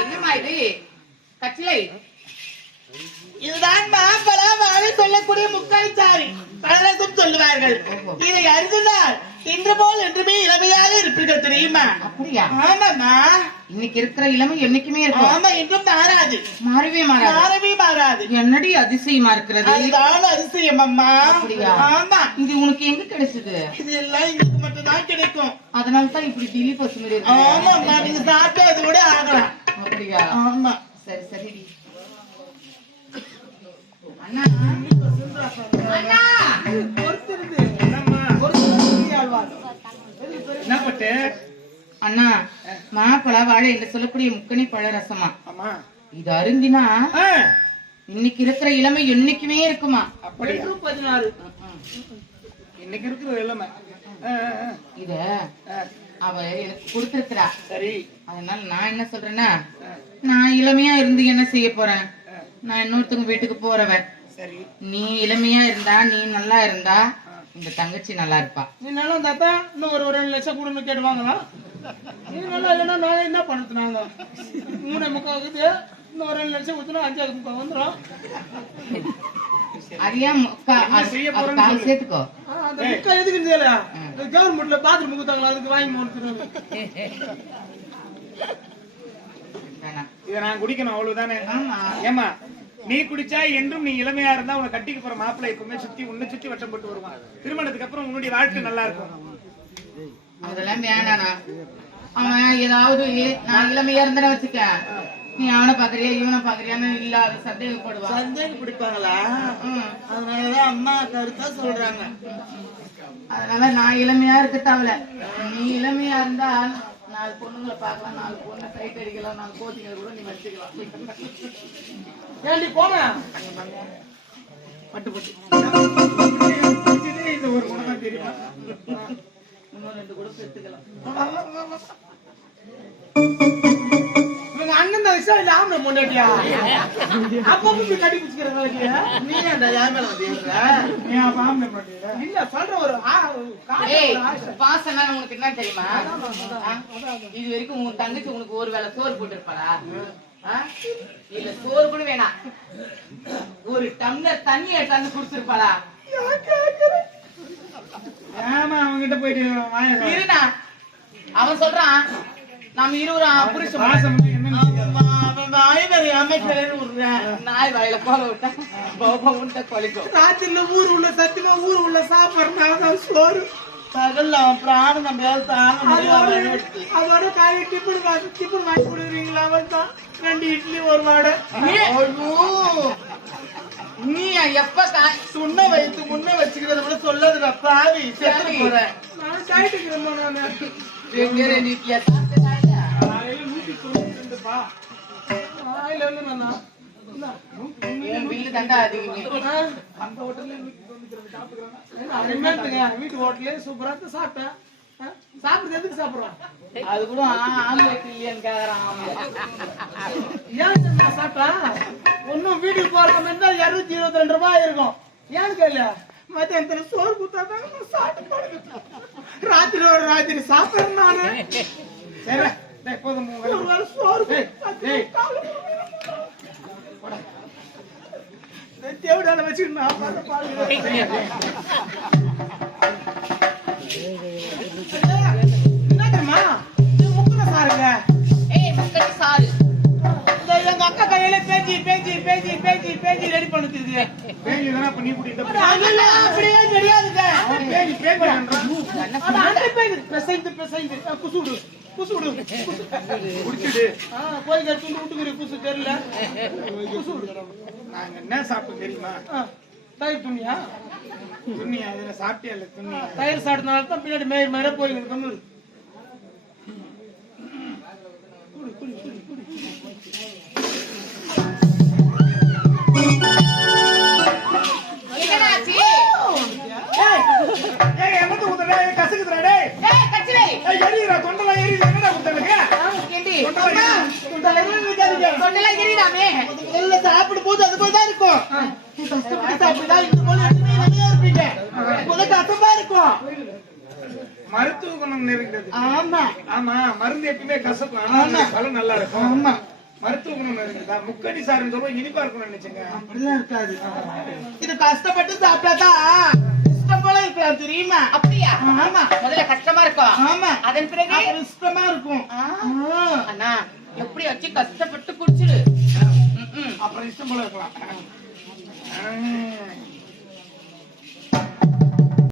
என்னம்மா இது? கச்சிலை இதுதான் மாம்பழ வாழை சொல்லக்கூடிய முக்காய்ச்சாரி பலரசம் சொல்லுவார்கள். இதை அறிந்ததால் இன்று போல் என்றுமே இளமையாக இருப்பீர்கள் தெரியுமா? அப்படியா? ஆமாம்மா. இன்னைக்கு இருக்கிற இளமை என்னைக்குமே இருக்கும். ஆமா என்றும் மாறாது. மாறவே மாறாது. மாறவே மாறாது. என்னடி அதிசயமா இருக்கிறது? அதுதான் அதிசயம் அம்மா. அப்படியா? ஆமா. இது உனக்கு எங்க கிடைச்சது? இது எல்லாம் எங்களுக்கு மட்டும் தான் கிடைக்கும். அதனால தான் இப்படி டிலி பசு மாதிரி இருக்கு ஆமாம்மா நீங்க சாப்பிட்டு அது கூட ஆகலாம். அப்படியா? ஆமா. சரி சரி. என்ன பட்டு? அண்ணா மாப்பழ வாழை என்று சொல்லக்கூடிய முக்கணி பழ ரசமா? ஆமா. இது அருந்தினா ஆ, இன்னைக்கு இருக்கிற இளமை என்னைக்குமே இருக்குமா? அப்படியா? பதினாறு. இன்னைக்கு இருக்கிற இளமை. இத. அவ எனக்கு கொடுத்திருக்கிறா. சரி. அதனால நான் என்ன சொல்றேன்னா நான் இளமையா இருந்து என்ன செய்ய போறேன்? நான் இன்னொருத்தவங்க வீட்டுக்கு போறவன். சரி. நீ இளமையா இருந்தா நீ நல்லா இருந்தா இந்த தங்கச்சி நல்லா இருப்பா. நீ நல்லா தாத்தா இன்னும் ஒரு ரெண்டு லட்சம் கொடுன்னு கேட்டுவாங்களா? நீ நல்லா இல்லைன்னா நான் என்ன பண்ணுறது நாங்க? மூணு முக்கால் இருக்குது. இன்னும் ஒரு ரெண்டு லட்சம் கொடுத்தா அஞ்சாவது முக்கால் வந்துடும் முக்கா அது- சேர்த்துக்கோ. அந்த முக்கால் எதுக்கு தெரியல கவர்மெண்ட்ல பாத்ரூம் கொடுத்தாங்களா? அதுக்கு வாங்கி இதை நான் குடிக்கணும் அவ்வளவுதானே? ஏமா நீ குடிச்சா என்றும் நீ இளமையா இருந்தா உன கட்டிக்க போற மாப்பிள்ளை எப்பவுமே சுத்தி உன்னை சுத்தி வட்டம் போட்டு வருவான். திருமணத்துக்கு அப்புறம் உன்னுடைய வாழ்க்கை நல்லா இருக்கும். அதெல்லாம் வேணாண்ணா அவன் ஏதாவது நான் இளமையா இருந்தேன்னு வச்சுக்க. நீ அவனை பாக்குறியா இவனை பாக்குறியான்னு இல்லாத சந்தேகப்படுவான் சந்தேகம் பிடிப்பாங்களா? ம். அதனாலதான் அம்மா கருத்தா சொல்றாங்க. அதனால நான் இளமையா இருக்க தேவையில்ல நீ இளமையா இருந்தா நாலு பொண்ணுங்களை பார்க்கலாம் நாலு பொண்ணை சைட் அடிக்கலாம் நாலு கோச்சிங்களை கூட நீ வச்சுக்கலாம். ஏண்டி போன பட்டு பட்டு. இந்த ஒரு குணம் தெரியுமா? இன்னும் ரெண்டு கூட சேர்த்துக்கலாம் அண்ணன் தான் விஷயம் இல்ல ஆம்பளை முன்னாடியா அப்ப போய் கட்டி பிடிச்சிக்கிறவங்க நீ அந்த யார் மேல வந்து அப்ப ஆம்பளை பாட்டியில இல்ல சொல்ற ஒரு. பாசம்னா உனக்கு என்ன தெரியுமா? இது வரைக்கும் உன் தங்கச்சி உனக்கு ஒரு வேளை சோறு போட்டு இருப்பாளா இல்ல சோறு கூட வேணாம். ஒரு டம்ளர் தண்ணி எடுத்தாந்து குடுத்திருப்பாளா ஏமா அவன்கிட்ட போயிட்டு வாய இருடா. அவன் சொல்றான் நம்ம இருவரும் புருஷன். அவன் வாய் வேற அமைக்கிறேன்னு விடுறேன். நாய் வாயில போல விட்டா பாபா உன்ட்ட கொலைக்கும் ராத்திரில ஊர் உள்ள சத்தியமா ஊர் உள்ள சாப்பிடுறதுனால சோறு. பகல்ல அவன் பிராணம் நம்ம அதோட காய் டிஃபன் வாங்கி டிஃபன் வாங்கி கொடுக்குறீங்களா அவன் தான்? ரெண்டு இட்லி ஒரு வடை. நீ எப்ப சுண்ண வயிற்று முன்ன வச்சுக்கிறத விட சொல்லாதுடா பாவி செத்து சரி. போறேன் நான் சாப்பிட்டதாயா? காலையில நூத்தி தொண்ணூத்தி ரெண்டு பா வாயில இருந்து நானா இந்தா. என் பில்லு தாண்டா அதிகம் ஆ, அந்த ஹோட்டல்ல நூத்தி தொண்ணூத்தி ரெண்டு சாப்பிட்டுக்கிறாங்க என்ன அருமையாட்டுங்க வீட்டு ஹோட்டலே சூப்பரா இருந்து சாப்பிட்டேன் சாப்பிடுறது எதுக்கு சாப்பிடுறான் அது கூட ஆ- ஆம்லெட் இல்லையான்னு கேக்குறான் ஏன் தெரியுமா சாப்பிட்டா ஒன்னும் வீட்டுக்கு போறாம இருந்தா இருநூத்தி இருபத்தி ரெண்டு ரூபாய் இருக்கும் ஏன்னு கேள்வி மத்தியானத்துல சோறு குத்தாதான் சாப்பிட்டு ராத்திரி ஒரு ராத்திரி சாப்பிடுறேன் நானு சரி. போதும். தேவடால வச்சுக்கிட்டு நான். என்ன இது முக்கின சாருங்க. ஏய் சாரு. இந்த எங்க அக்கா கையில பேஞ்சி பேஞ்சி பேஞ்சி பேஞ்சி பேஞ்சி ரெடி பண்ணுது பேய் தானே அப்ப நீ கூட்டிட்டு அதெல்லாம் அப்படியே தெரியாதுங்க. பண்றான். அது அண்டை பேயுது. பிசைந்து பிசைந்து. அஹ் குசுடு குசுடு குடிச்சிடு. போய் கட்டு விட்டுக்கிற குசு தெரியல. குசுடு நாங்க என்ன சாப்பிட்டோம் தெரியுமா? தயிர் துணியா துண்ணி அதுல சாப்பிட்டியா இல்ல துண்ணி தயிர் சாப்பிட்டனால தான் பின்னாடி மேயர் மேல போய் கம்மல் என்னடாச்சு முதல்ல சாப்பிடும் போது அது போல தான் இருக்கும். நீ கஷ்டப்பட்டு சாப்பிட்டா இந்த போல எப்பவுமே நிறைய இருப்பீங்க முதல்ல கசப்பா இருக்கும். மருத்துவ குணம் நிறைந்தது. ஆமா. ஆமா மருந்து எப்பவுமே ஆனா அதோட பலன் நல்லா இருக்கும். ஆமா. மருத்துவ குணம் நிறைந்ததா? முக்கணி சாருன்னு சொல்லுவோம் இனிப்பா இருக்கும்னு நினைச்சேங்க. அப்படிலாம் இருக்காது. இது கஷ்டப்பட்டு சாப்பிட்டாதான் இஷ்டம் போல இருக்கலாம் தெரியுமா? அப்படியா? ஆமா. முதல்ல கஷ்டமா இருக்கும். ஆமா. அதன் பிறகு? இஷ்டமா இருக்கும். அண்ணா எப்படி கஷ்டப்பட்டு குடிச்சிடு அப்புறம் இஷ்டம் போல இருக்கலாம்.